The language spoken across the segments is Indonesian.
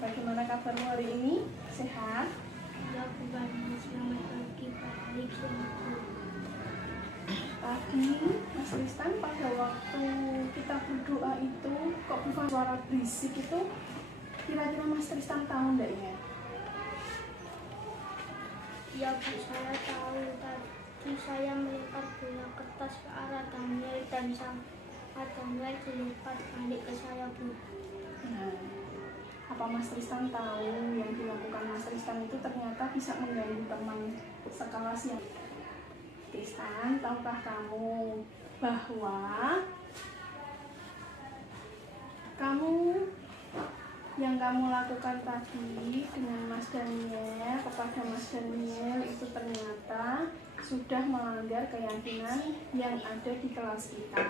bagaimana kabarmu hari ini? Sehat? Ya, bukan. Selamat pagi, Pak Alik. Tadi Mas Tristan pada waktu kita berdoa itu kok bukan suara berisik itu, kira-kira Mas Tristan tahu enggak ya? Ya, Bu, saya tahu. Tadi saya melempar bola kertas ke arah Daniel dan Daniel dilempar balik ke saya, Bu. Nah, apa Mas Tristan tahu yang dilakukan Mas Tristan itu ternyata bisa mengganggu teman sekelas yang Tristan, tahukah kamu bahwa yang kamu lakukan tadi dengan Mas Daniel kepada Mas Daniel itu ternyata sudah melanggar keyakinan yang ada di kelas kita.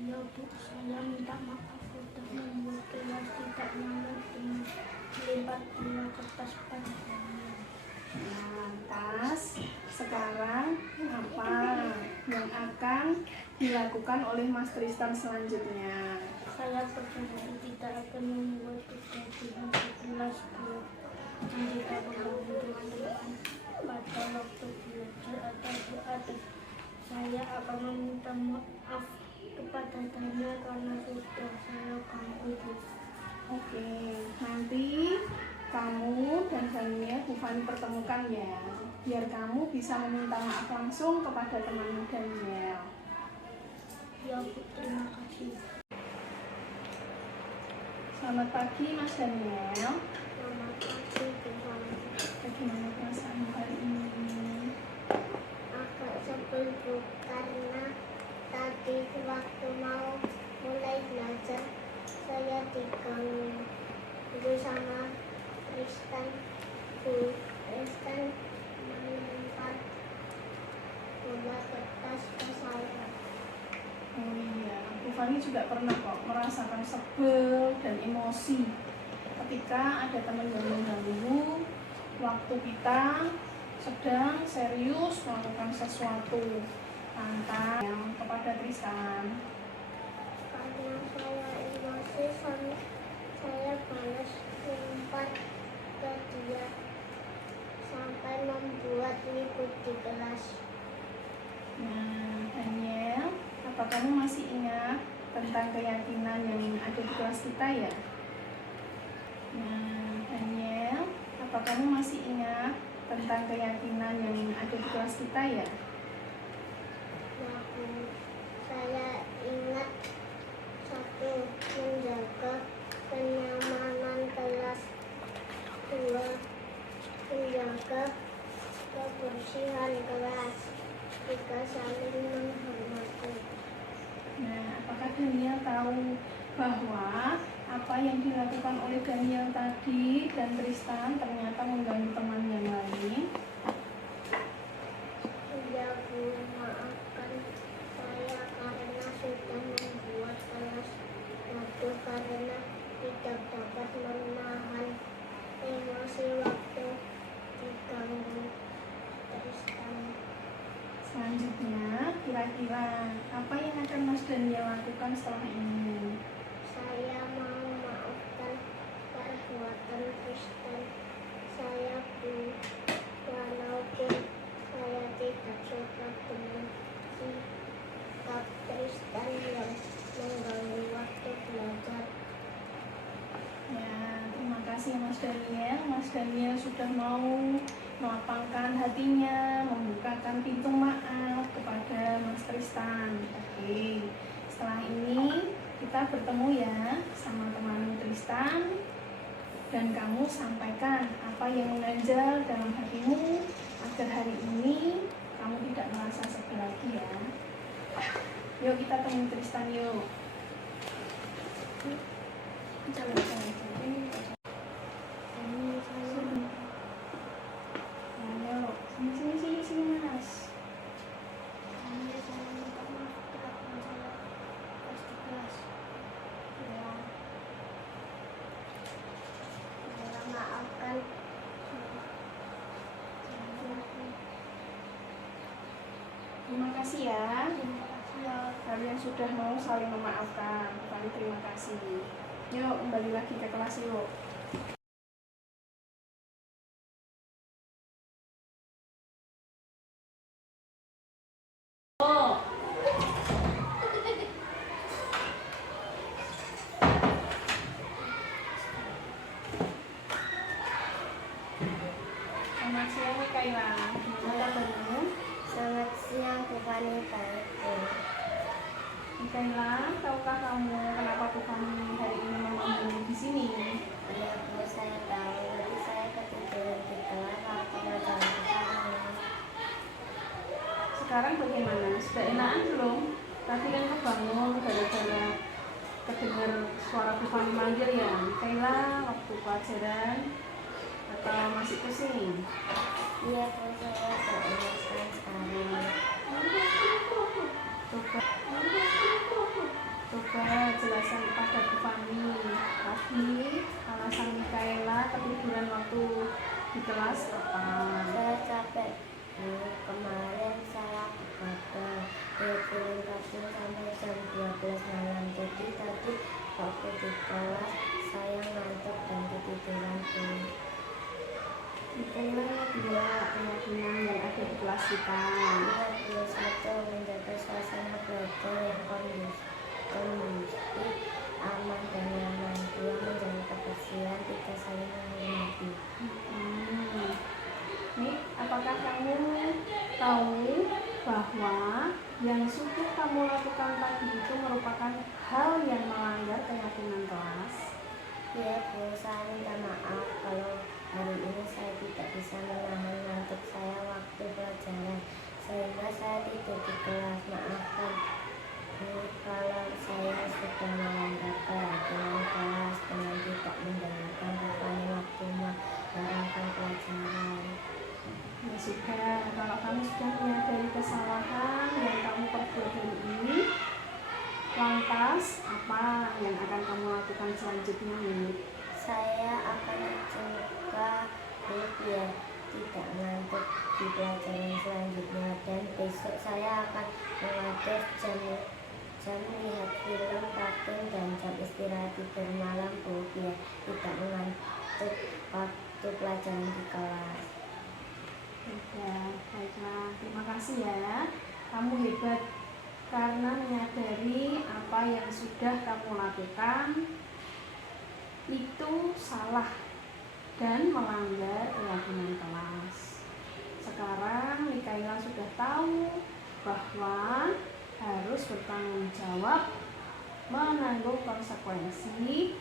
Ya, Bu, saya minta maaf sudah membuat kelas tidak nyaman dengan melempar bola kertas pada Daniel. Lantas, sekarang apa yang akan dilakukan oleh Mas Tristan selanjutnya? Saya berjanji tidak akan membuat kegaduhan di kelas, Bu. Dan tidak mengganggu teman-teman pada waktu belajar atau berada. Saya akan meminta maaf kepada Daniel karena sudah saya ganggu, Bu. Oke, nanti kamu dan Daniel Bu Fani pertemukan ya, biar kamu bisa meminta maaf langsung kepada temanmu Daniel. Ya, Bu, terima kasih. Selamat pagi Mas Daniel. Selamat pagi, Bu Fani. Bagaimana perasaanmu hari ini? Agak sebel, Bu, karena tadi waktu mau mulai belajar saya diganggu sama Tristan. Bu Tristan melempar bola kertas ke saya. Oh iya, Bu Fani juga pernah kok merasakan sebel dan emosi ketika ada teman yang mengganggu waktu kita sedang serius melakukan sesuatu. Lantas yang kepada Tristan, Karena saya emosi, saya balas lempar ke dia sampai membuat ribut di kelas. nah Daniel, apa kamu masih ingat tentang keyakinan yang ada di kelas kita ya? Nah Daniel, apa kamu masih ingat tentang keyakinan yang ada di kelas kita ya? Ya, Bu, saya ingat satu, menjaga kenyamanan kelas. Dua, menjaga kebersihan kelas. Tiga, saling menghormati. Nah, apakah Daniel tahu bahwa apa yang dilakukan oleh Daniel tadi dan Tristan ternyata mengganggu teman yang lain? Ya, Bu, maafkan saya karena sudah membuat kelas gaduh karena tidak dapat menahan emosi waktu diganggu Tristan. Selanjutnya, kira-kira apa yang akan Mas Daniel lakukan setelah ini? Saya mau maafkan perbuatan Tristan. Saya, Bu, walaupun saya tidak suka dengan sikap Tristan yang mengganggu waktu belajar. Ya, terima kasih Mas Daniel. Mas Daniel sudah mau melapangkan hatinya, membukakan pintu maaf kepada Mas Tristan. Oke, setelah ini kita bertemu ya sama temanmu Tristan, dan kamu sampaikan apa yang mengganjal dalam hatimu agar hari ini kamu tidak merasa sedih lagi ya. Yuk kita temui Tristan yuk. Jangan. Ayo, sini Mas. Saya minta maaf kelakuan saya pas di kelas. Ya, Saya maafkan. terima kasih ya. Terima kasih ya. Kalian sudah mau saling memaafkan. Kami terima kasih. Yuk, kembali lagi ke kelas yuk. Selamat siang, Mikaela. Gimana kabarmu? Selamat siang, Bu Fani. Baik, Bu. Mikaela, tahukah kamu kenapa Bu Fani hari ini memanggilmu di sini? Iya, Bu, saya tahu. Tapi saya ketiduran di kelas waktu pelajaran kami. Sekarang bagaimana? Sudah enakan belum? Tadi kan kebangun gara-gara kedengar suara Bu Fani manggil ya, Mikaela, waktu pelajaran, atau masih pusing? Iya, Bu, saya keingetan sekarang. Coba jelaskan kepada Bu Fani tadi alasan Mikaela ketiduran waktu di kelas apa? Saya capek, Bu. Kemarin saya begadang film kartun sampai jam 12 malam. Jadi tadi waktu di kelas saya ngantuk dan ketiduran, Bu. Mikaela dua keyakinan yang ada di kelas kita. Iya, Bu. Satu, menjaga suasana belajar yang kondusif, aman dan nyaman. Dua, menjaga kebersihan. Tiga, saling menghormati. Nih, apakah kamu tahu bahwa yang sudah kamu lakukan tadi itu merupakan hal yang melanggar keyakinan kelas? Iya, Bu, saya minta maaf kalau hari ini saya tidak bisa menahan ngantuk saya waktu pelajaran sehingga saya tidur di kelas. Maafkan, Bu, kalau saya sudah melanggar keyakinan kelas dengan tidak mendengarkan bukan waktu menerangkan pelajaran. Ya sudah, kalau kamu sudah menyadari kesalahan yang kamu perbuat hari ini, lantas apa yang akan kamu lakukan selanjutnya, Nih? Saya akan mencegah biar tidak ngantuk di pelajaran selanjutnya, dan besok saya akan mengatur jam lihat film kartun dan jam istirahat tidur malam, Bu, biar tidak mengantuk waktu pelajaran di kelas. Ya, baiklah. Terima kasih ya. Kamu hebat karena menyadari apa yang sudah kamu lakukan itu salah dan melanggar keyakinan kelas. Sekarang Mikaela sudah tahu bahwa harus bertanggung jawab, menanggung konsekuensi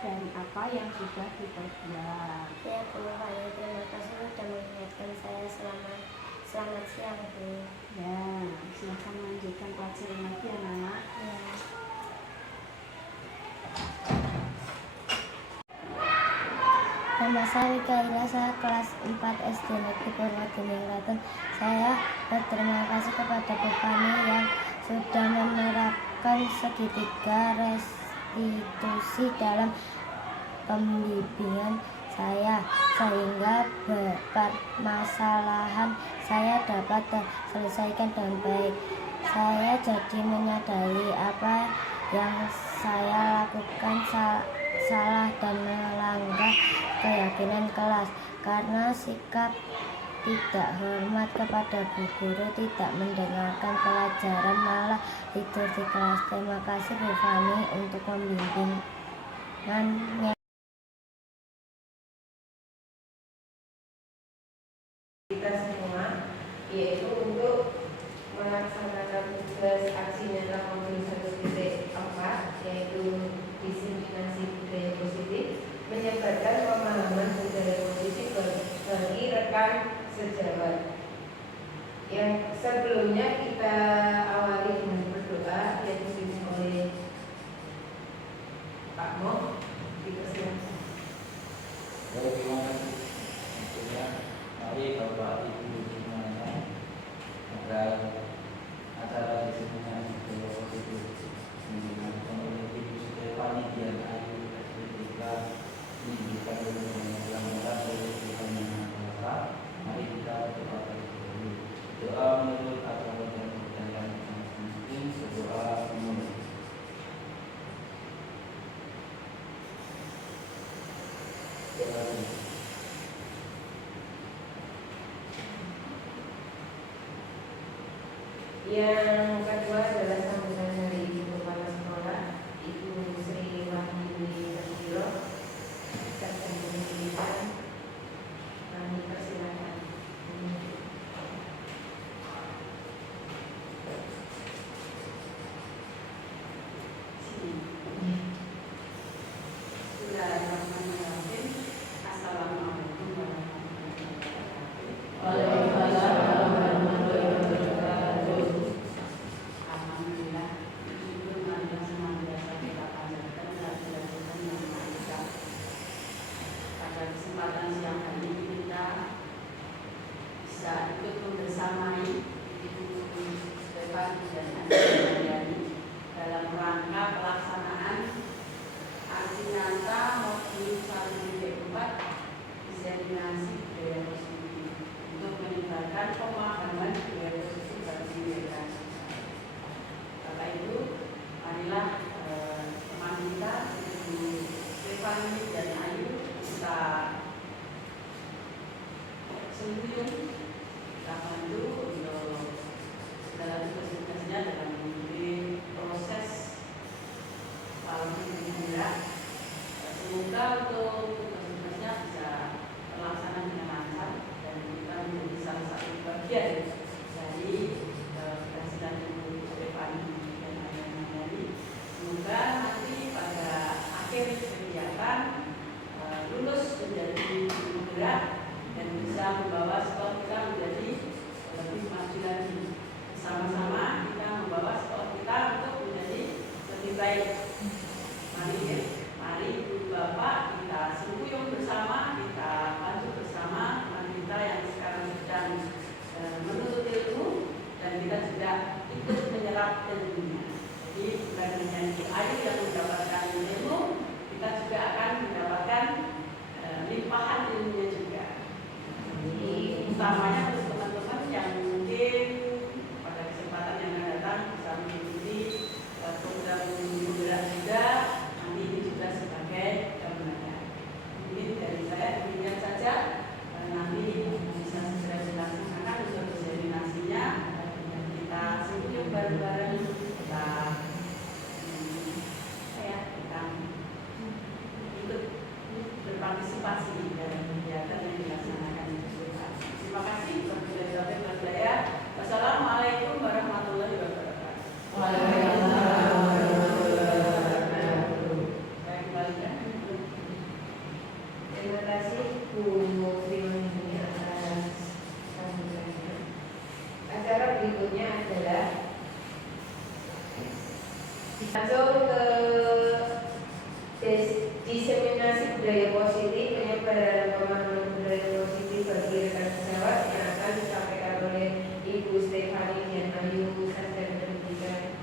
dari apa yang sudah diperbuat. Ya, Bu Fani, terima kasih sudah mengingatkan saya. Selamat siang, Bu. Ya, silahkan melanjutkan pelajaran lagi ya, Nak. Ya. Nama saya Mikaela, saya kelas 4 SD Negeri Purwodiningrat. Saya berterima kasih kepada Bu Fani yang sudah menerapkan segitiga restitusi dalam pembimbingan saya, sehingga permasalahan saya dapat terselesaikan dengan baik. Saya jadi menyadari apa yang saya lakukan salah dan melanggar keyakinan kelas, karena sikap tidak hormat kepada Bu Guru, tidak mendengarkan pelajaran, malah tidur di kelas. Terima kasih Bu Fani untuk membimbingannya. Kita semua, yaitu untuk melaksanakan tugas aksi nyata Komisi 1.4, yaitu diseminasi budaya positif, menyebarkan pemahaman budaya positif bagi rekan sejawat. Yang sebelumnya kita awali dengan berdoa, yaitu dipimpin oleh Pak Mo. Dipersilakan. Terima kasih. Mari Bapak Ibu semuanya, agar acara diseminasi budaya positif dilakukan oleh Ibu Siti Panitia Ayu ketika pendidikan yang berasal dari Tuhan Yang Maha Kuasa. Mari kita berdoa terlebih dahulu. Doa menurut agama dan budaya masing-masing. Berdoa menurut. budaya positif untuk menyebarkan pemahaman budaya positif bagi mereka. Karena itu, marilah teman kita, Ibu Stefani dan Ayu, kita sungguh kita bantu untuk segala tugas-tugasnya dalam mengikuti proses paling bergerak. Semoga untuk tugas-tugasnya bisa terlaksana dengan lancar dan kita menjadi salah satu bagian dari keberhasilan Ibu Stefani dan Ayana Nandari. Semoga nanti pada akhir kegiatan lulus menjadi penggerak dan bisa membawa sekolah kita menjadi lebih maju lagi. Sama-sama kita membawa sekolah kita untuk menjadi lebih baik. Mari ya, mari Ibu Bapak kita sembuyung bersama, kita bantu bersama teman kita yang sekarang sedang menuntut ilmu dan kita juga ikut menyerap ilmunya. Jadi bukan hanya Ibu Ayu yang mendapatkan ilmu, kita juga akan mendapatkan limpahan ilmunya juga. Jadi utamanya untuk teman-teman yang mungkin pada kesempatan yang akan datang bisa mengikuti program penggerak juga, nanti ini juga sebagai gambaran. Mungkin dari saya demikian saja, nanti bisa segera dilaksanakan untuk koordinasinya dan kita sembunyi bareng-bareng kita ikut berpartisipasi dalam kegiatan yang dilaksanakan tersebut. Terima kasih. Wassalamualaikum warahmatullahi wabarakatuh. Waalaikumsalam warahmatullahi wabarakatuh. Saya kembalikan. Terima kasih Bu Triwani atas sambutannya. Acara berikutnya adalah masuk ke diseminasi budaya positif, penyebaran pemahaman budaya positif bagi rekan pesawat yang akan disampaikan oleh Ibu Stefani dan Ayu Sarjana Pendidikan.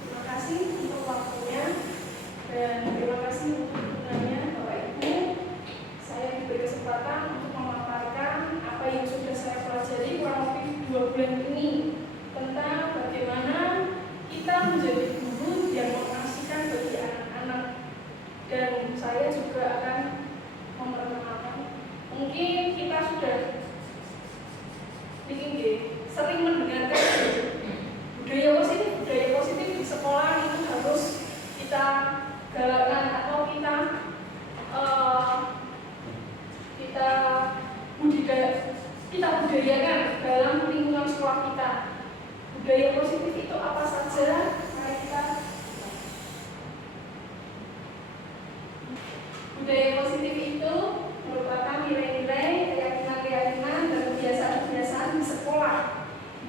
Terima kasih untuk waktunya dan terima kasih untuk dukungannya Bapak Ibu. Saya diberi kesempatan untuk memaparkan apa yang sudah saya pelajari kurang lebih 2 bulan ini tentang bagaimana kita menjadi guru yang mengasihkan bagi anak-anak. Dan saya juga akan memperkenalkan, mungkin kita sudah sering mendengarkan budaya positif di sekolah itu harus kita galakkan atau kita budidayakan dalam lingkungan sekolah kita. Budaya positif itu apa saja? Mari kita budaya positif itu merupakan nilai-nilai, keyakinan-keyakinan dan kebiasaan-kebiasaan di sekolah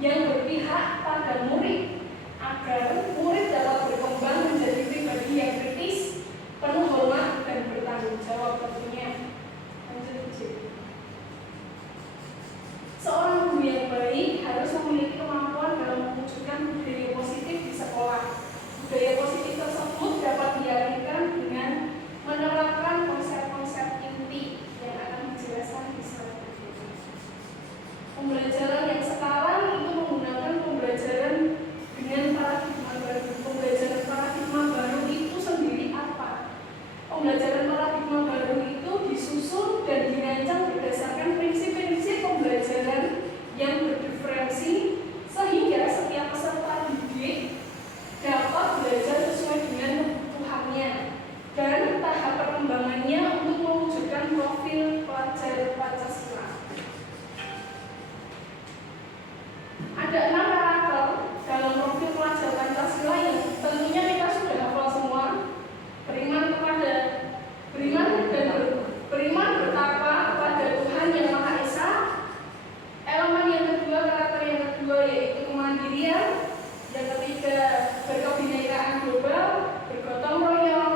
yang berpihak pada murid agar murid dapat berkembang menjadi pribadi yang kritis, penuh hormat dan bertanggung jawab tentunya. Seorang guru yang baik harus memiliki kemampuan dalam mewujudkan budaya positif di sekolah. Budaya positif tersebut dapat diartikan dengan menerapkan konsep-konsep inti yang akan dijelaskan di slide berikutnya. Pembelajaran yang sekarang itu menggunakan pembelajaran dengan paradigma baru. Pembelajaran paradigma baru itu sendiri apa? Pembelajaran paradigma baru itu disusun dan dirancang berdasarkan prinsip-prinsip pembelajaran yang berdiferensi sehingga setiap peserta didik dapat belajar sesuai dengan kebutuhannya dan tahap perkembangannya untuk mewujudkan profil pelajar Pancasila. Ada 6 karakter dalam profil pelajar Pancasila yang tentunya kita sudah hafal semua. Beriman bertakwa kepada Tuhan Yang Maha Esa. Elemen yang kedua, karakter yang kedua yaitu kemandirian. Yang ketiga, berkebinekaan global, bergotong royong,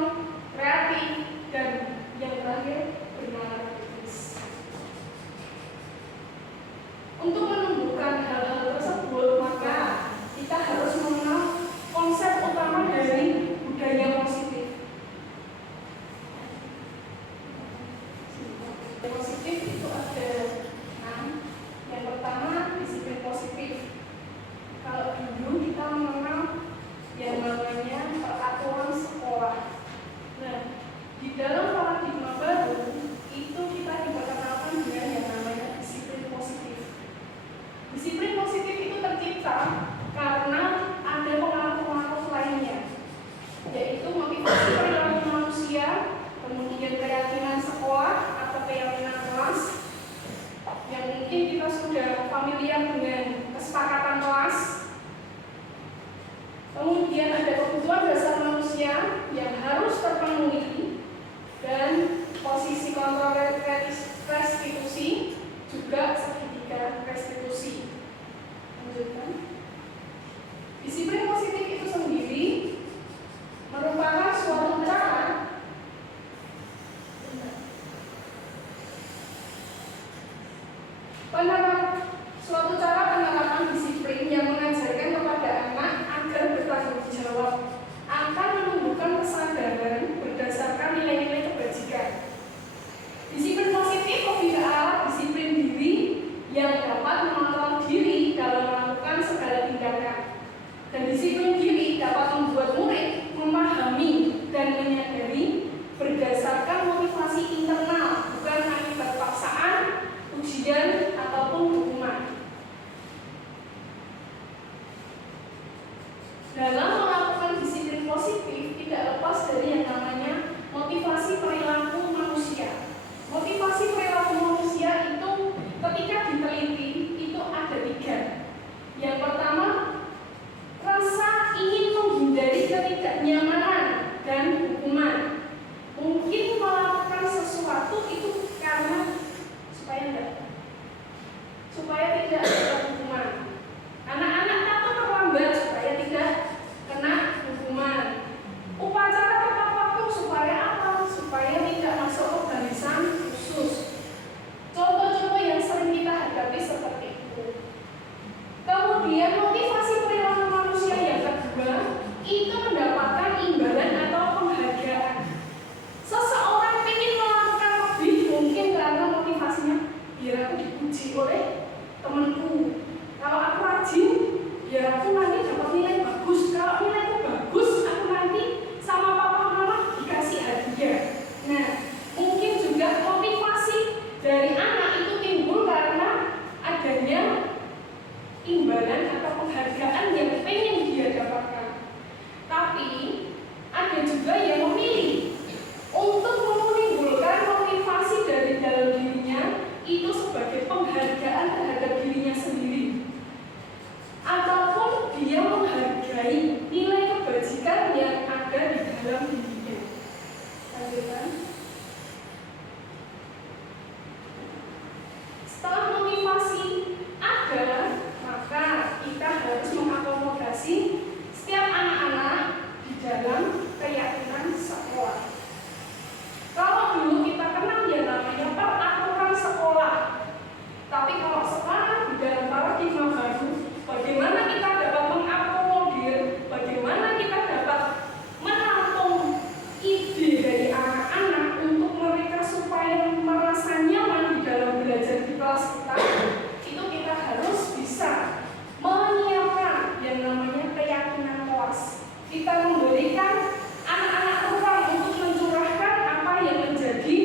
kreatif, dan yang terakhir bernalar kritis. Untuk menumbuhkan hal-hal tersebut, maka kita harus mengenal konsep utama dari kita karena ada pengaruh-pengaruh lainnya, yaitu motivasi perilaku manusia, kemudian keyakinan sekolah atau keyakinan kelas, yang mungkin kita sudah familiar dengan kesepakatan kelas. Kemudian ada kebutuhan dasar manusia yang harus terpenuhi, dan posisi kontrol restitusi juga segitiga restitusi. Lanjutkan. Disiplin positif itu sendiri merupakan suatu cara penerapan disiplin yang mengajarkan kepada anak agar bertanggung jawab akan menumbuhkan kesadaran berdasarkan nilai-nilai kebajikan. Disiplin positif lebih ke arah disiplin diri yang dapat mengontrol diri dalam melakukan segala tindakan. Dan disiplin diri dapat membuat murid memahami dan menyadari berdasarkan motivasi internal, bukan akibat paksaan, ujian, ataupun hukuman. Dalam melakukan disiplin positif tidak lepas dari yang namanya motivasi perilaku manusia. Motivasi perilaku manusia itu ketika diteliti itu ada 3. Yang pertama, rasa ingin menghindari ketidaknyamanan dan hukuman. Mungkin melakukan sesuatu itu karena supaya tidak ada hukuman. Anak-anak takut terlambat supaya tidak kena hukuman. Upacara tepat waktu supaya apa? Supaya tidak masuk ke barisan khusus. Contoh-contoh yang sering kita hadapi seperti itu. Kemudian motivasi perilaku manusia yang kedua itu mendapatkan imbalan atau penghargaan. Seseorang ingin melakukan lebih mungkin karena motivasinya biar aku dipuji oleh temanku. Kalau aku rajin, biar aku nanti dapat nilai bagus. Kalau nilaiku bagus, aku nanti sama papa mama dikasih hadiah. Nah, mungkin juga motivasi dari anak itu timbul karena adanya imbalan atau penghargaan yang pengen dia dapatkan. Tapi ada juga yang memilih untuk menimbulkan motivasi dari dalam dirinya itu sebagai penghargaan terhadap dirinya sendiri, ataupun dia menghargai nilai kebajikan yang ada di dalam dirinya. Lanjutkan. Setelah motivasi ada, maka kita harus mengakomodasi setiap anak-anak di dalam keyakinan sekolah. Kalau dulu kita kenal yang namanya peraturan sekolah, tapi kalau sekarang di dalam paradigma baru, bagaimana kita dapat mengakomodir, bagaimana kita dapat menampung ide dari anak-anak untuk mereka supaya merasa nyaman di dalam belajar di kelas kita, itu kita harus bisa menyiapkan yang namanya keyakinan kelas. Kita memberikan anak-anak ruang untuk mencurahkan apa yang menjadi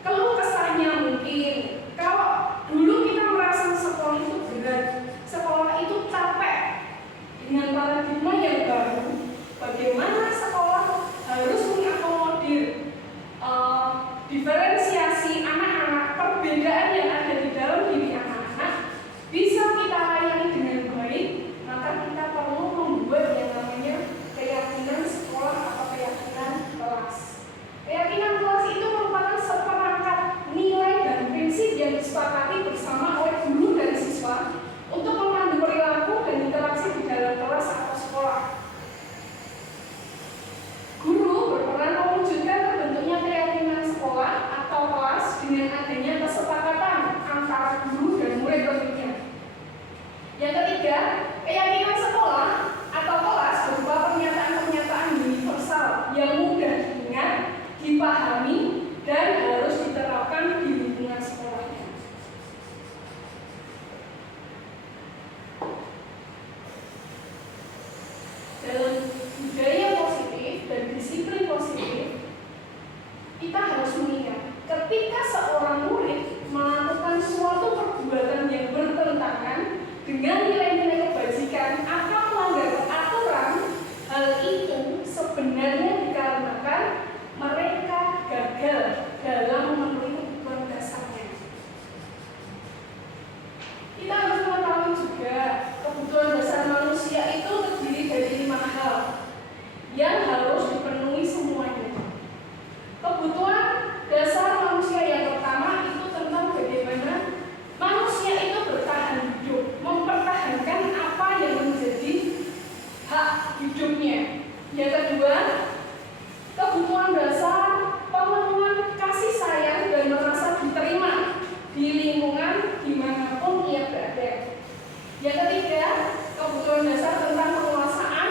keluh kesahnya mungkin. Kalau dulu kita merasa sekolah itu berat, sekolah itu capek, dengan paradigma yang baru, bagaimana sekolah harus mengakomodir diferensiasi anak-anak, perbedaan yang ada di dalam diri anak-anak bisa kita layani dengan baik, maka kita perlu membuat yang namanya keyakinan sekolah atau keyakinan kelas. Keyakinan kelas itu merupakan seperangkat nilai dan prinsip yang disepakati bersama oleh guru dan siswa untuk memandu perilaku dan interaksi di dalam kelas atau sekolah. Guru berperan mewujudkan terbentuknya keyakinan sekolah atau kelas dengan adanya kesepakatan antara guru dan murid berikutnya. Yang ketiga, keyakinan sekolah atau kelas berupa pernyataan-pernyataan universal yang mudah diingat, dipahami, dan harus diterapkan di lingkungan sekolahnya. Dalam budaya positif dan disiplin positif, kita harus mengingat ketika seorang murid melakukan suatu perbuatan yang bertentangan dengan nilai-nilai kebajikan sebenarnya dikarenakan mereka gagal dalam memenuhi kebutuhan dasarnya. Kita harus mengetahui juga kebutuhan dasar manusia itu terdiri dari 5 hal yang harus dipenuhi semuanya. Kebutuhan dasar manusia yang pertama itu tentang bagaimana manusia itu bertahan hidup, mempertahankan apa yang menjadi hak hidupnya. Yang kedua, kebutuhan dasar pemenuhan kasih sayang dan merasa diterima di lingkungan dimanapun ia berada. Yang ketiga, kebutuhan dasar tentang penguasaan,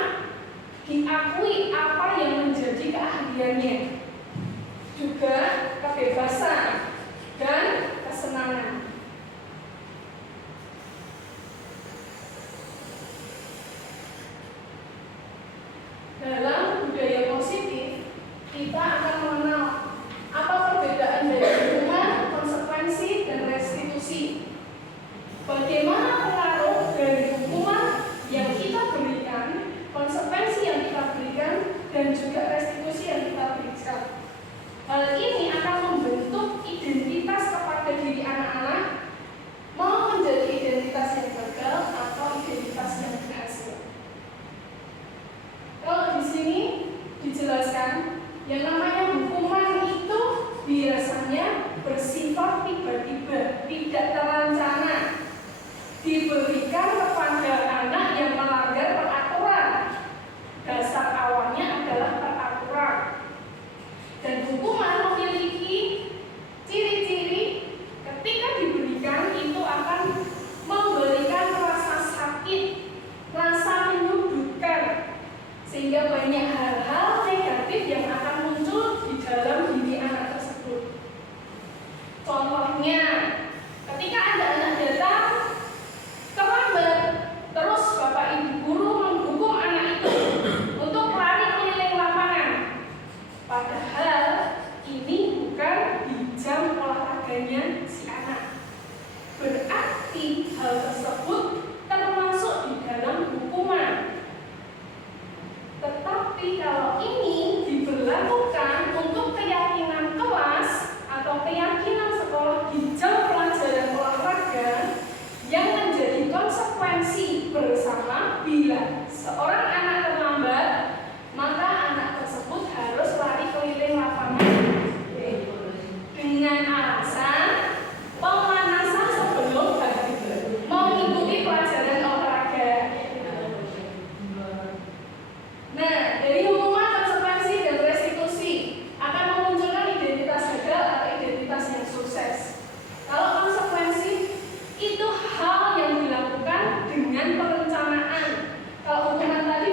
diakui apa yang menjadi keahliannya, juga kebebasan dan kesenangan. Dalam budaya positif, kita akan mengenal apa perbedaan dari hukuman, konsekuensi, dan restitusi. Bagaimana pengaruh dari hukuman yang kita berikan, konsekuensi yang kita berikan, dan juga restitusi yang kita berikan. Hal ini akan membentuk identitas kepada diri anak-anak, mau menjadi identitas yang gagal atau identitas yang berhasil. Kalau di sini dijelaskan, yang namanya hukuman itu biasanya bersifat tiba-tiba, tidak terencana, diberikan kepada anak yang melanggar peraturan. Dasar awalnya adalah peraturan. Dan hukuman memiliki ciri-ciri ketika diberikan itu akan memberikan rasa sakit, rasa menyudutkan, sehingga banyak hal-hal negatif yang akan muncul di dalam diri anak tersebut. Contohnya, ketika ada anak datang terlambat, terus bapak ibu guru menghukum anak itu untuk lari keliling lapangan. Padahal ini bukan di jam olahraganya si anak. Berarti hal tersebut termasuk di dalam hukuman. Tetapi kalau ini diberlakukan untuk keyakinan kelas atau keyakinan sekolah di jam pelajaran olahraga yang menjadi konsekuensi bersama bila seorang anak terlambat, maka anak tersebut harus lari keliling lapangan dengan alasan pemanasan sebelum mengikuti pelajaran olahraga. Nah, dari hukuman, konsekuensi, dan restitusi akan memunculkan identitas gagal atau identitas yang sukses. Kalau konsekuensi itu hal yang dilakukan dengan perencanaan. Kalau hukuman tadi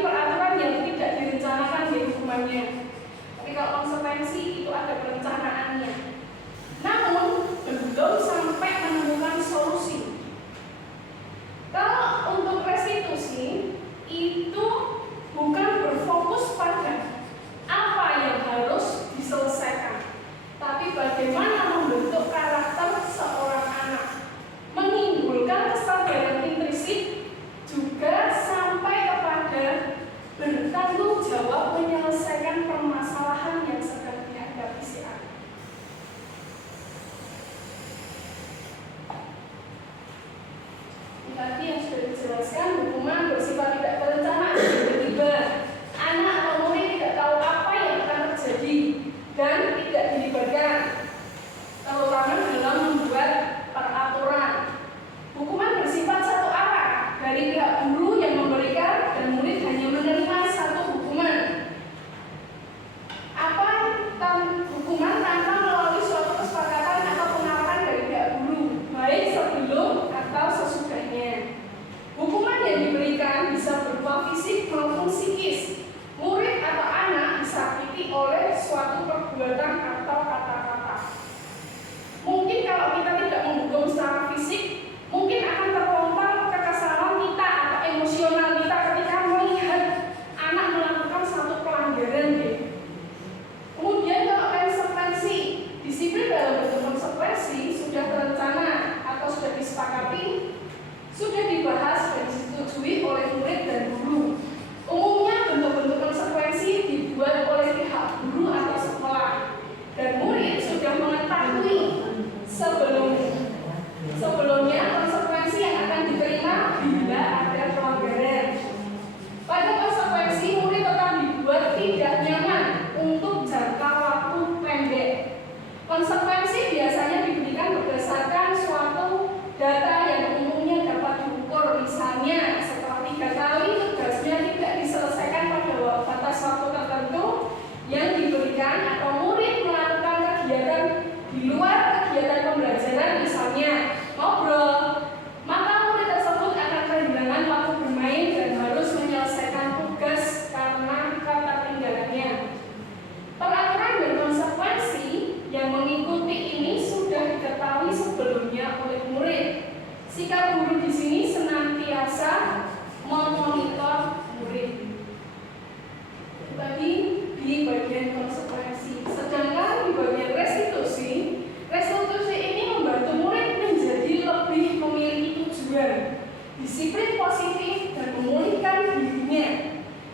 disiplin positif dan memulihkan dirinya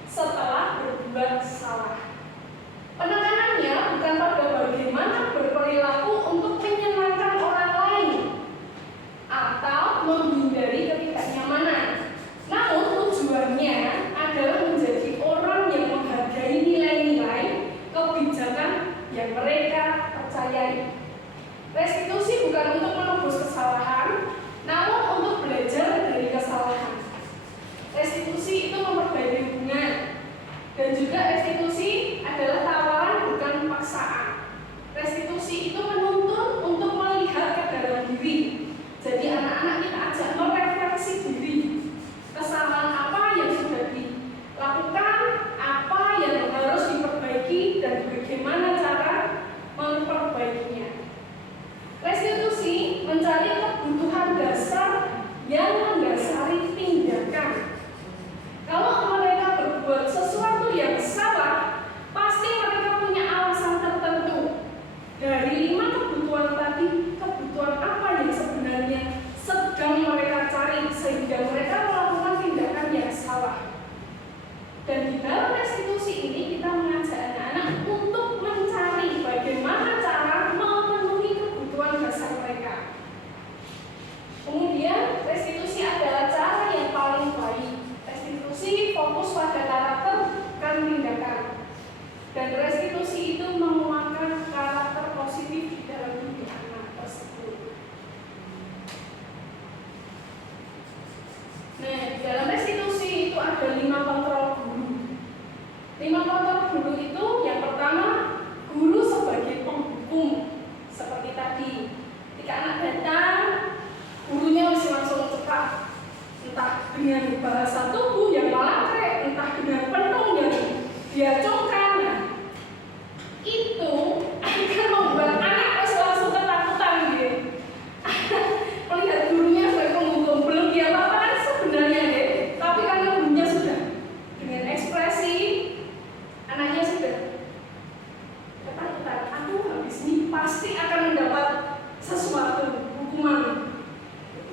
setelah berbuat salah. Penekanannya bukan pada bagaimana berperilaku untuk menyenangkan orang lain atau menghindari ketidaknyamanan. Namun tujuannya adalah menjadi orang yang menghargai nilai-nilai kebijakan yang mereka percayai. Restitusi bukan untuk menebus kesalahan, namun untuk belajar dari kesalahan. Restitusi itu memperbaiki hubungan, dan juga restitusi adalah tawaran bukan paksaan. Restitusi itu menuntun untuk melihat ke dalam diri. Jadi anak-anak kita ajak merefleksi diri. Kesalahan apa yang sudah dilakukan, apa yang harus diperbaiki, dan bagaimana cara memperbaikinya. Restitusi mencari kebutuhan dasar yang mendasari tindakan. Kalau mereka berbuat sesuatu yang salah, pasti mereka punya alasan tertentu. Dari 5 kebutuhan tadi, kebutuhan apa yang sebenarnya sedang mereka cari sehingga mereka melakukan tindakan yang salah. Dan di dalam restitusi ini kita mengajak anak-anak untuk mencari bagaimana cara memenuhi kebutuhan dasar mereka. Kemudian restitusi adalah cara yang paling baik. Restitusi fokus pada karakter bukan tindakan. Dan restitusi itu menguatkan karakter positif di dalam diri anak tersebut. Nah, di dalam restitusi itu ada 5 kontrol guru. 5 kontrol guru itu yang pertama, guru sebagai penghukum. Seperti tadi, ketika anak datang, gurunya masih langsung cepat, entah dengan bahasa tubuh yang malakre, entah dengan penung yang diacungkan. Nah, itu akan membuat anak langsung ketakutan gitu. Melihat gurunya sebagai penghukum, belum dia apa-apa sebenarnya deh, tapi karena gurunya sudah dengan ekspresi, anaknya sudah ketakutan. Aku habis ini pasti akan mendapat sesuatu hukuman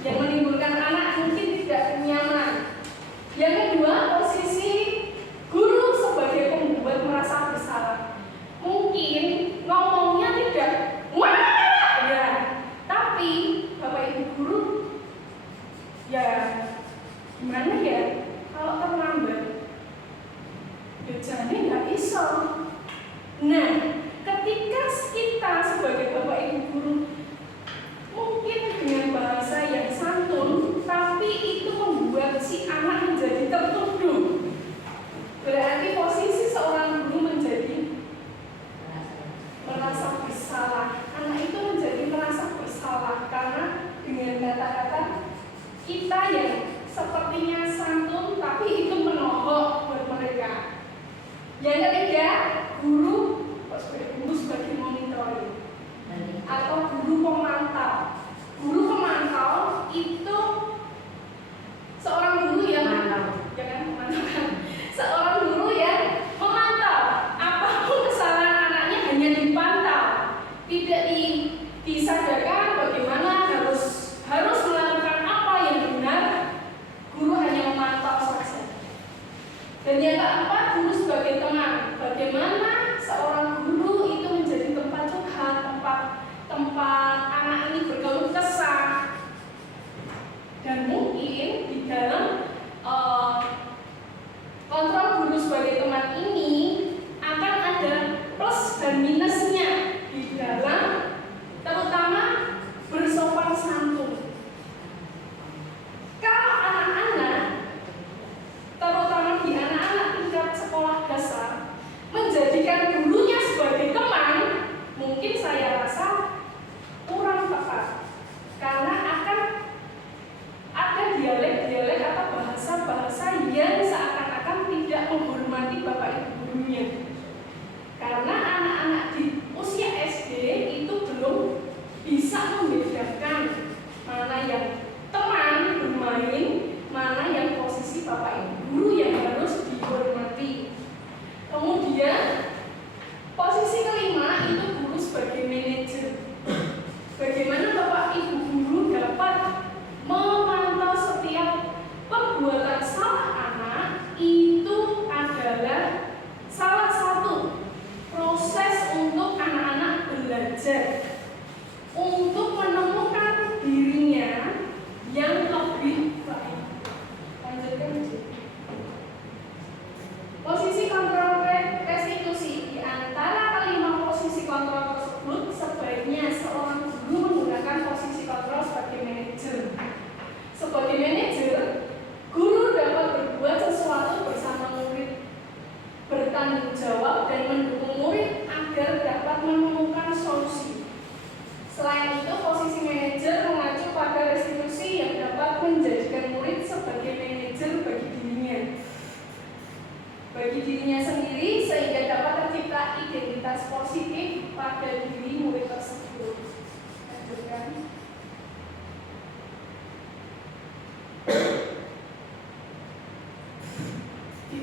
yang menimbulkan anak mungkin tidak nyaman. Yang kedua, posisi guru sebagai pembuat merasa bersalah. Mungkin ngomongnya tidak wah ya, tapi Bapak Ibu guru ya gimana ya, kalau terlambat ya jadi nggak iso. Nah, ketika kita sebagai Bapak Ibu guru mungkin dengan bahasa yang santun, tapi itu membuat si anak menjadi tertuduh. Berarti posisi seorang guru menjadi merasa bersalah. Anak itu menjadi merasa bersalah karena dengan kata-kata kita yang sepertinya santun, tapi itu menohok buat mereka. Yang ketiga, guru sebagai monitoring atau guru pemantau. Guru pemantau itu seorang guru yang seorang guru yang memantau apapun kesalahan anaknya hanya dipantau, tidak disadarkan bagaimana harus melakukan apa yang benar. Guru hanya memantau saja. Dan yang keempat, guru sebagai teman. Bagaimana seorang guru itu menjadi tempat curhat, tempat anak ini berkeluh kesah. Dan mungkin di dalam kontrol guru sebagai teman ini akan ada plus dan minusnya di dalam, terutama bersopan santun. Kalau anak-anak, terutama di anak-anak tingkat sekolah dasar, menjadikan gurunya sebagai teman, mungkin saya rasa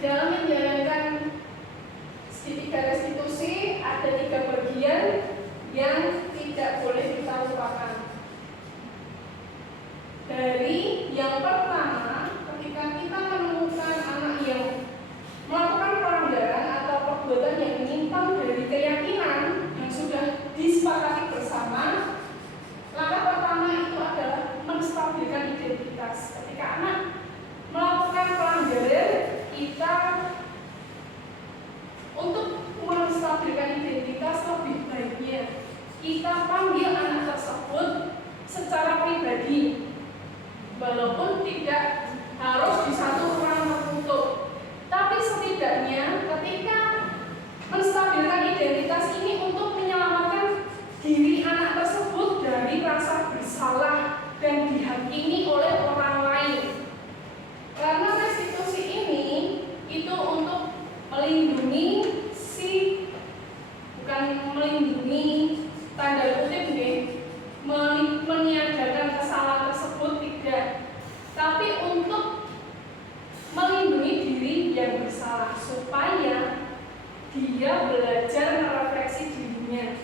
dalam menjalankan segitiga restitusi ada 3 bagian yang tidak boleh kita lupakan. Dari yang pertama, ketika kita menemukan anak yang melakukan pelanggaran atau perbuatan yang menyimpang dari keyakinan yang sudah disepakati bersama, langkah pertama itu adalah menstabilkan identitas. Ketika anak melakukan pelanggaran, kita untuk menstabilkan identitas lebih baiknya kita panggil anak tersebut secara pribadi, walaupun tidak harus di satu ruang tertutup, tapi setidaknya ketika menstabilkan identitas ini untuk menyelamatkan diri anak tersebut dari rasa bersalah dan dihakimi oleh orang lain. Karena restitusi ini itu untuk melindungi bukan melindungi tanda kutip meniadakan kesalahan tersebut, tidak, tapi untuk melindungi diri yang bersalah supaya dia belajar merefleksi dirinya,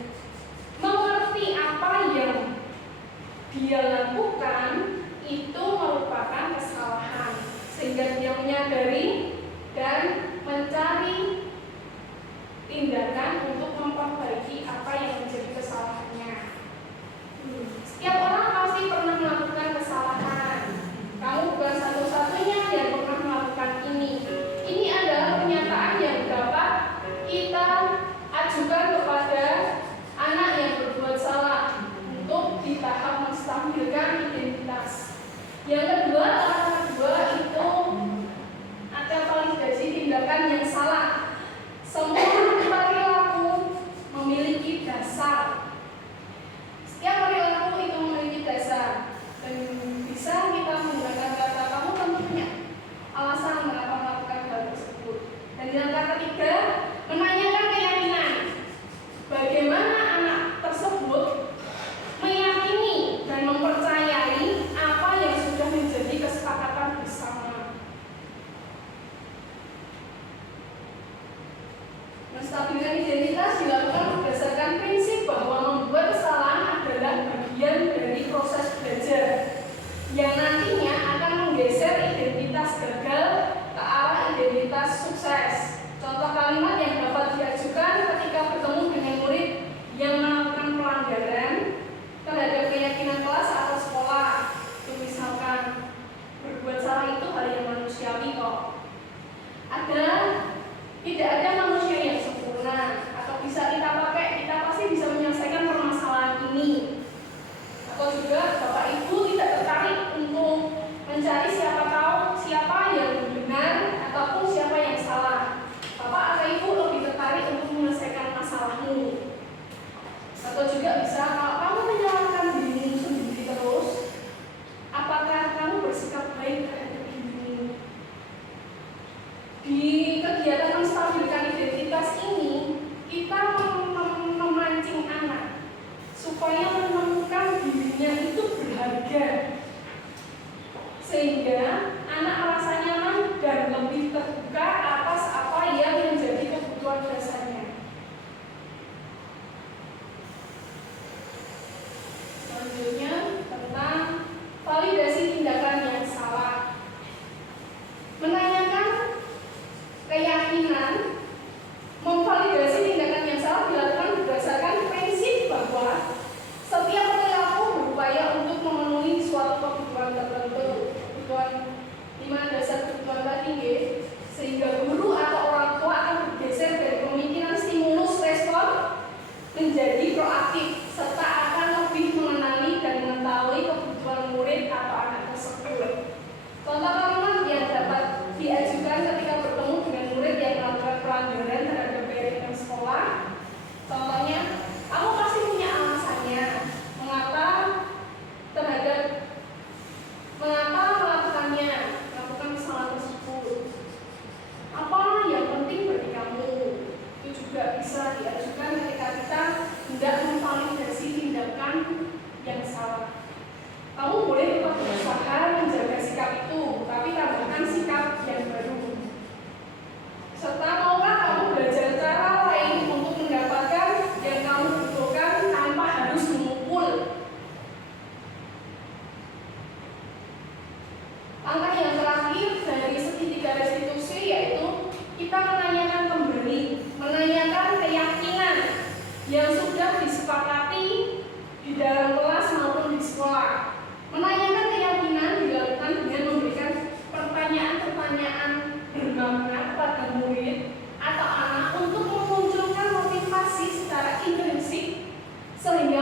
mengerti apa yang dia lakukan itu merupakan kesalahan, sehingga dia menyadari dan mencari tindakan untuk memperbaiki apa yang menjadi kesalahannya. Setiap orang pasti pernah melakukan kesalahan. Kamu bukan satu-satunya yang pernah melakukan ini. Ini adalah pernyataan yang dapat kita ajukan kepada anak yang berbuat salah untuk di tahap menstabilkan identitas. Yang kedua, itu ada validasi tindakan yang salah. Semua perilaku memiliki dasar. Setiap perilaku itu memiliki dasar, dan bisa kita menggunakan kata kamu tentu punya alasan mengapa melakukan hal tersebut. Dan yang ketiga, menanyakan keyakinan. Bagaimana anak tersebut meyakini dan mempercayai apa yang sudah menjadi kesepakatan bersama. Menstabilkan identitas dilakukan berdasarkan prinsip bahwa membuat kesalahan adalah bagian dari proses belajar yang nantinya akan menggeser identitas gagal ke arah identitas sukses. Contoh kalimat yang dapat diajukan ketika bertemu dengan murid yang melakukan pelanggaran terhadap keyakinan kelas atau sekolah. Itu misalkan, berbuat salah itu hal yang manusiawi kok. Tidak ada manusia yang sempurna.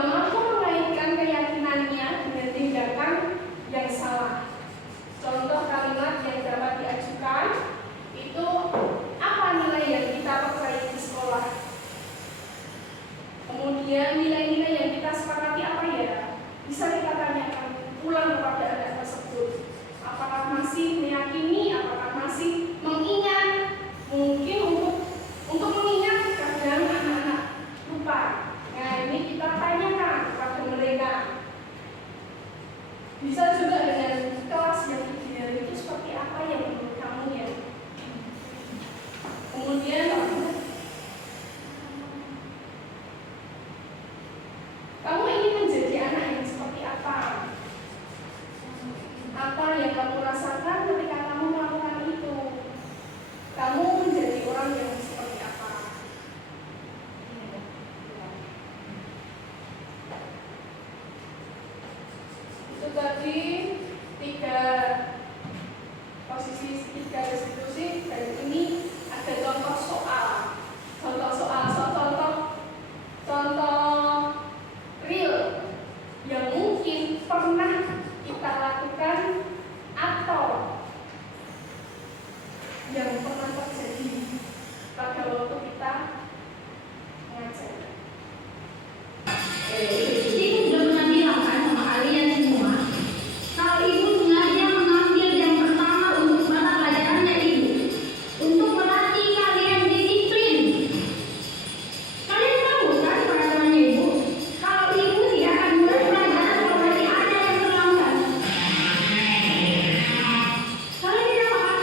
mampu mengaitkan keyakinannya dengan tindakan yang salah. Contoh kalimat yang dapat diajukan itu, apa nilai yang kita percaya di sekolah? Kemudian nilai-nilai yang kita sepakati apa ya? Bisa kita tanyakan ulang kepada anak tersebut. Apakah masih meyakini? Apakah masih mengingat? Mungkin untuk mengingat kadang anak-anak lupa. Nah, ini kita tanyakan kepada mereka. Bisa juga dengan kelas yang ideal itu seperti apa yang menurut kamu ya? Kemudian kamu ingin menjadi anak yang seperti apa? Apa yang kamu rasakan ketika kamu melakukan itu? Kamu menjadi orang yang seperti apa? Itu tadi 3 posisi, 3 restitusi, dan ini ada contoh soal. Contoh real yang mungkin pernah kita lakukan atau yang pernah terjadi pada waktu kita mengajar. Ibu sudah pernah bilang kan sama kalian semua, kalau ibu sengaja mengambil yang pertama untuk mata pelajarannya ibu, untuk melatih kalian disiplin. Kalian tahu kan peraturannya ibu, kalau ibu tidak akan mulai pelajaran kalau masih ada yang terlambat. Kalian tidak apa?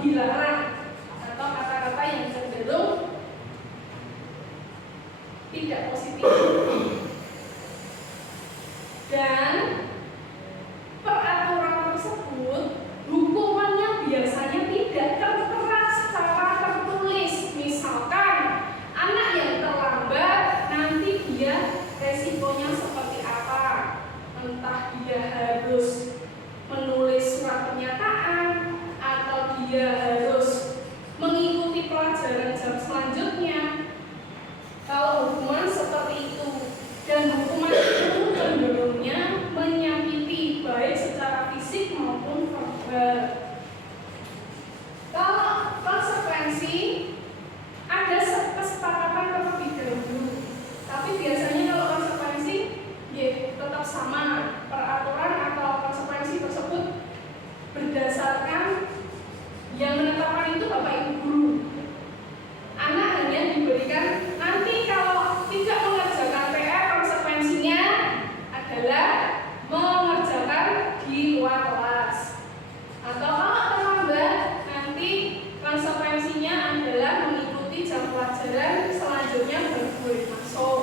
dilarang atau kata-kata yang cenderung tidak positif. Dan peraturan tersebut hukumannya biasanya tidak tertera secara tertulis. Misalkan anak yang terlambat nanti dia resikonya seperti apa, entah dia harus menulis surat pernyataan atau dia harus mengikuti pelajaran jam selanjutnya. Kalau hukuman seperti itu, dan hukuman itu cenderungnya menyakiti baik secara fisik maupun verbal. Kalau konsekuensi ada kesepakatan terlebih dahulu, tapi biasanya kalau konsekuensi ya tetap sama, peraturan atau konsekuensi tersebut berdasarkan yang menetapkan itu Bapak Ibu guru. Anak hanya diberikan nanti kalau tidak mengerjakan PR, konsekuensinya adalah mengerjakan di luar kelas. Atau kalau terlambat, nanti konsekuensinya adalah mengikuti jam pelajaran selanjutnya baru boleh masuk.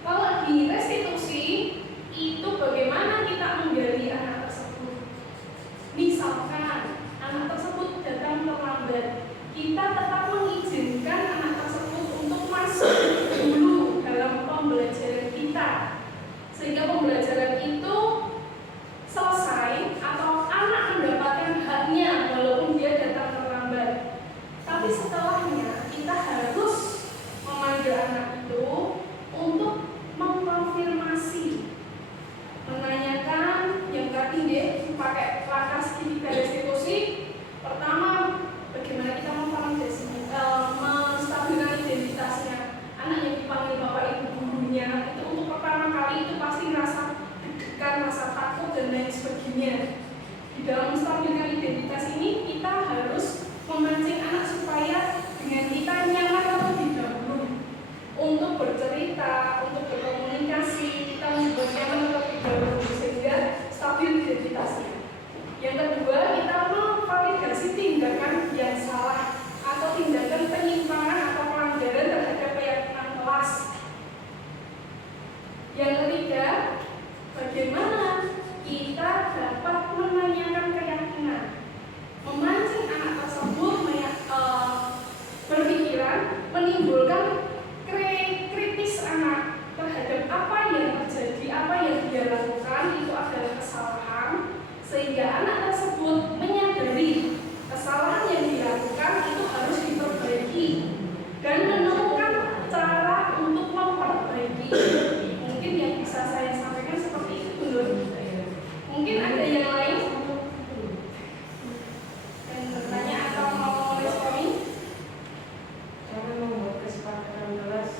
Kalau di restitusi itu bagaimana kita menggali anak tersebut? Misalkan anak tersebut datang terlambat, kita tetap mengizinkan anak tersebut untuk masuk dulu dalam pembelajaran kita, sehingga pembelajaran itu selesai atau anak mendapatkan haknya walaupun dia datang terlambat. Tapi setelahnya kita harus memanggil anak itu untuk mengkonfirmasi, menanyakan yang tadi dia pakai langkah segitiga restitusi. Pertama, bagaimana kita menstabilkan identitasnya. Anak yang dipanggil Bapak Ibu gurunya itu untuk pertama kali itu pasti rasa deg-degan, rasa takut dan lain sebagainya. Di dalam menstabilkan identitas ini kita harus memancing anak supaya dengan kita nyaman terlebih dahulu untuk bercerita, untuk berkomunikasi. Kita membuat nyaman terlebih dahulu sehingga stabil identitasnya. Yang kedua, kita memvalidasi tindakan yang salah atau tindakan penyimpangan atau pelanggaran terhadap keyakinan kelas. Yang ketiga, bagaimana kita dapat menanyakan keyakinan, memancing anak tersebut berpikiran, menimbulkan kritis anak terhadap apa yang terjadi, apa yang dia lakukan itu adalah kesalahan, sehingga anak tersebut menyadari kesalahan yang dilakukan itu harus diperbaiki dan menemukan cara untuk memperbaiki. Mungkin yang bisa saya sampaikan seperti itu dulu. Mungkin ada yang lain yang bertanya atau mau responi? Cara membuat kesepakatan kelas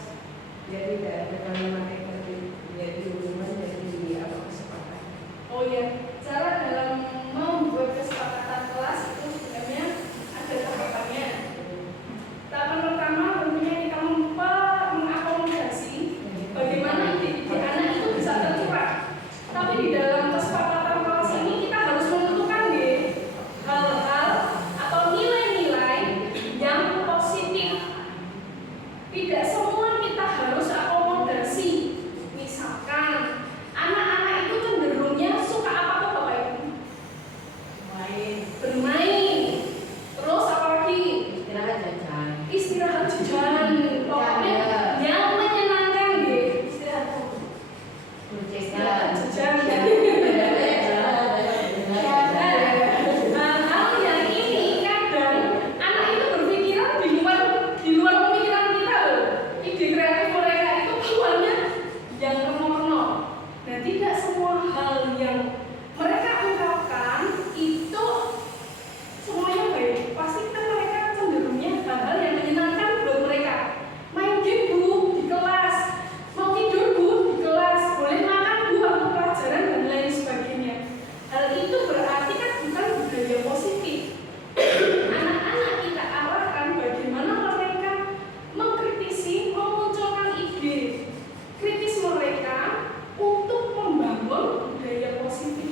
jadi tidak ada kalimat negatif, jadi hubungan jadi apa kesepakatan. Oh ya, cara dalam membuat kesepakatan kelas itu sebenarnya ada tahapannya. Tahapan pertama tentunya kita mengakomodasi bagaimana ide anak itu bisa tercurah. Tapi di dalam kesepakatan kelas ini kita harus menentukan hal-hal atau nilai-nilai yang positif. Tidak semua kita harus akomodasi. Misalkan anak-anak itu cenderungnya suka apa tuh Bapak Ibu? Bermain. Terus apa lagi? Istirahat jajan. Pokoknya yang menyenangkan istirahat jajan. Hal yang ini kadang anak itu berpikiran di luar pemikiran kita loh. Ide kreatif mereka itu keluarnya yang reno-reno. Dan tidak semua hal yang mereka ungkapkan itu semuanya baik. Pasti kan mereka cenderungnya hal-hal yang menyenangkan buat mereka. Main game Bu di kelas, mau tidur Bu di kelas, boleh makan Bu waktu pelajaran dan lain sebagainya. Hal itu berarti kan bukan budaya positif. Anak-anak kita arahkan bagaimana mereka mengkritisi, memunculkan ide kritis mereka untuk membangun budaya positif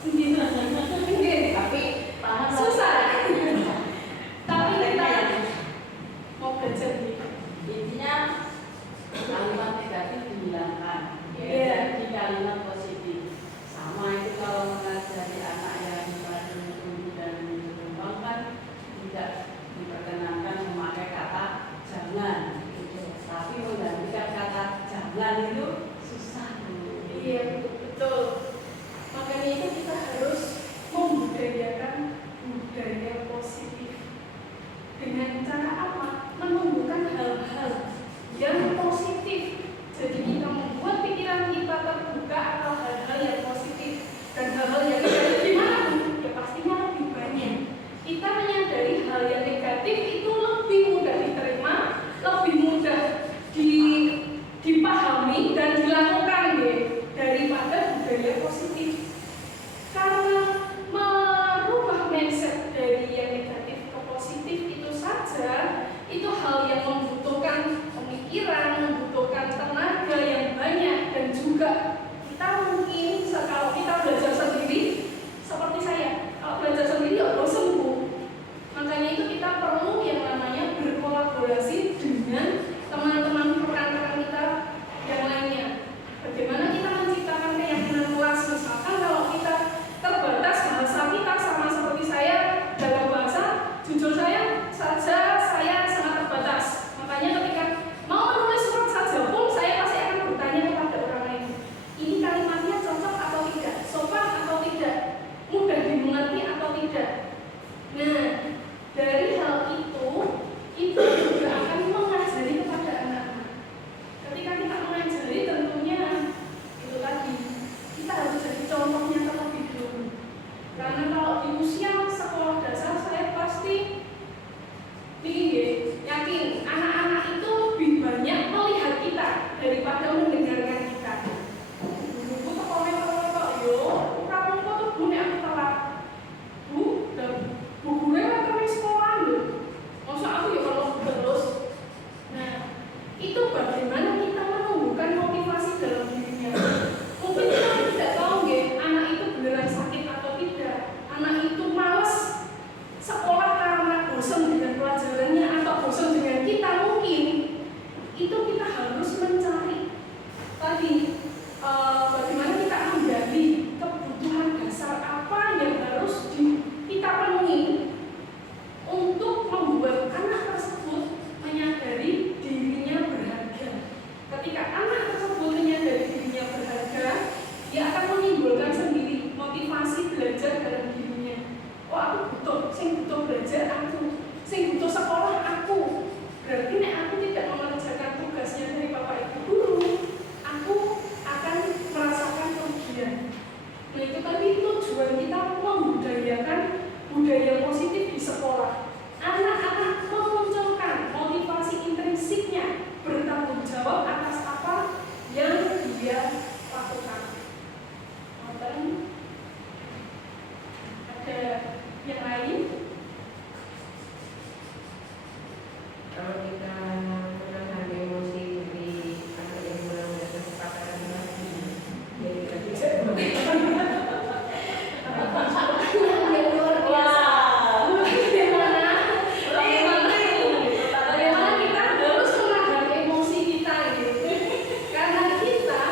Gitu. Tapi paham lah. Susah. Tapi Prakteknya kita yang mau belajar gitu. intinya kalimat negatif dihilangkan, Iya. jadi kalimat positif. Sama itu kalau mengajari anak yang baru tumbuh dan berkembang kan tidak diperkenankan memakai kata jangan, tapi menggantikan kata jangan itu susah. Iya, betul. Makanya itu kita harus membudayakan budaya positif. Dengan cara apa? Menumbuhkan hal-hal yang positif. Jadi kita membuat pikiran kita terbuka atau hal-hal yang positif. Dan hal-hal yang negatif gimana? Ya pastinya lebih banyak. Kita menyadari hal yang negatif itu lebih mudah diterima, lebih mudah dipahami dan dilakukan daripada budaya positif. Karena merubah mindset dari yang negatif ke positif itu saja, itu hal yang membutuhkan pemikiran, membutuhkan tenaga yang banyak, dan juga kita mungkin kalau kita belajar sendiri seperti saya, kalau belajar sendiri ya bosan Bu. Makanya itu kita perlu yang namanya berkolaborasi dengan teman-teman rekan-rekan kita yang lainnya. Bagaimana kita menciptakan keyakinan kelas, misalkan kalau kita terbatas bahasa kita sama seperti saya dalam bahasa, jujur saya saja saya sangat terbatas. Makanya ketika mau menulis surat saja pun saya pasti akan bertanya kepada orang lain, ini kalimatnya cocok atau tidak, sopan atau tidak, mudah dimengerti atau tidak. Nah, dari hal itu juga akan mengajari kepada anak-anak. Ketika kita mengajari tentunya itu tadi kita harus jadi contohnya terlebih dulu. Karena kalau di usia sekolah dasar saya pasti yakin anak-anak itu lebih banyak melihat kita daripada mendengarkan kita. Bu tuh komen-komen yo, kamu kok tuh bu nek aku telat. Bu, dan bu gue kan sekolah lho. Masa aku ya kalau terus. Nah, itu bagaimana kita menumbuhkan motivasi dalam dirinya. Mungkin kita tidak tahu anak itu beneran sakit atau tidak. Anak itu malas sekolah karena bosan dengan pelajarannya atau bosan dengan kita mungkin. Itu kita harus mencari tadi bagaimana kita menggali kebutuhan dasar apa yang harus kita penuhi untuk membuat anak tersebut menyadari dirinya berharga. Ketika anak tersebut menyadari dirinya berharga, dia akan menimbulkan sendiri motivasi belajar dalam dirinya. Oh, aku butuh belajar aku, sing butuh sekolah aku. Berarti nek aku tidak mengerjakan tugasnya dari bapak ibu guru, aku akan merasakan kerugian. Nah itu tadi tujuan kita membudayakan budaya positif di sekolah. Anak-anak memunculkan motivasi intrinsiknya bertanggung jawab atas apa yang dia lakukan. Ada yang lain? Kalau kita menahan emosi dari anak yang kurang berkesepakatan lagi, jadi kita bisa Yang luar biasa. Bagaimana kita harus menahan emosi kita gitu. Karena kita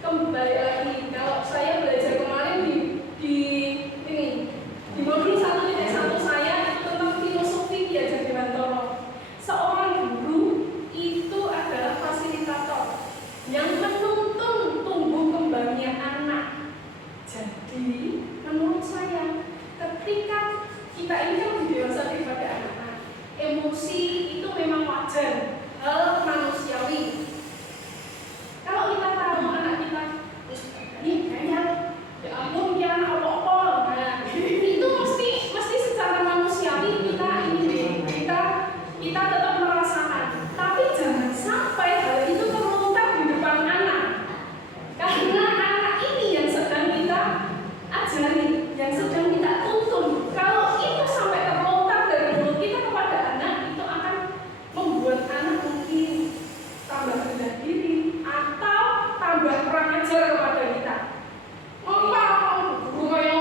kembali lagi, kalau saya belajar kemarin di modul 1.1 saya itu tentang filosofi Ki Hajar Dewantara. Seorang guru itu adalah fasilitator yang menuntun tumbuh kembangnya anak. Jadi menurut saya ketika kita ini kan lebih dewasa daripada anak-anak, emosi itu memang wajar, hal manusiawi. Kalau kita tahu anak kita ini kayaknya ya ampun dia anak apa-apa, nah itu mesti secara manusiawi kita tetap merasakan. Tapi jangan sampai hal itu terlontar di depan anak, karena anak ini yang sedang kita ajari, yang sedang kita tuntun. Kalau itu sampai terlontar dari mulut kita kepada anak, itu akan membuat anak mungkin tambah rendah diri atau tambah kurang ajar kepada kita. Guru kayak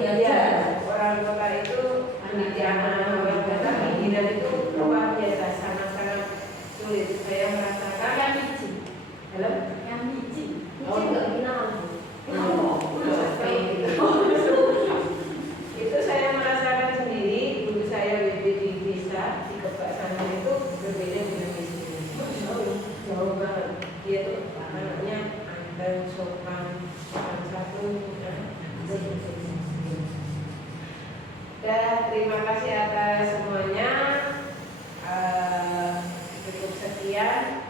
Iya, orang kota itu mendidik anak-anak orang kota pinggiran itu luar biasa, sangat-sangat sulit. Saya merasakan Yang biji. dalam Yang biji. itu saya merasakan sendiri. Dulu saya WD di desa di Kebak sana itu berbeda dengan di sini. Jauh banget. Dia tuh anaknya anteng, sopan satu. Dan terima kasih atas semuanya. Cukup sekian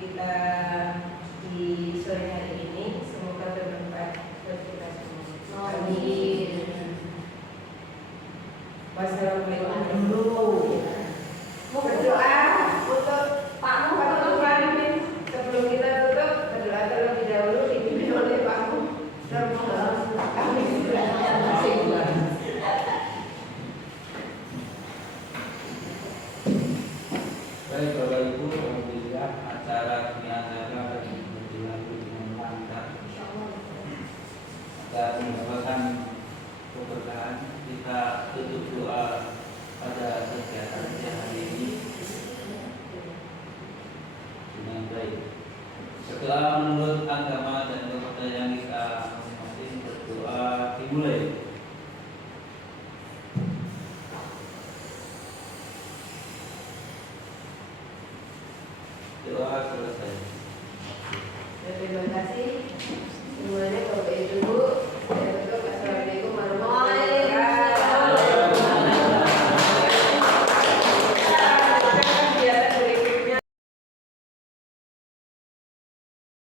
kita di sore hari ini. Semoga bermanfaat buat kita semua. Amin. Wassalamualaikum. Berdoa.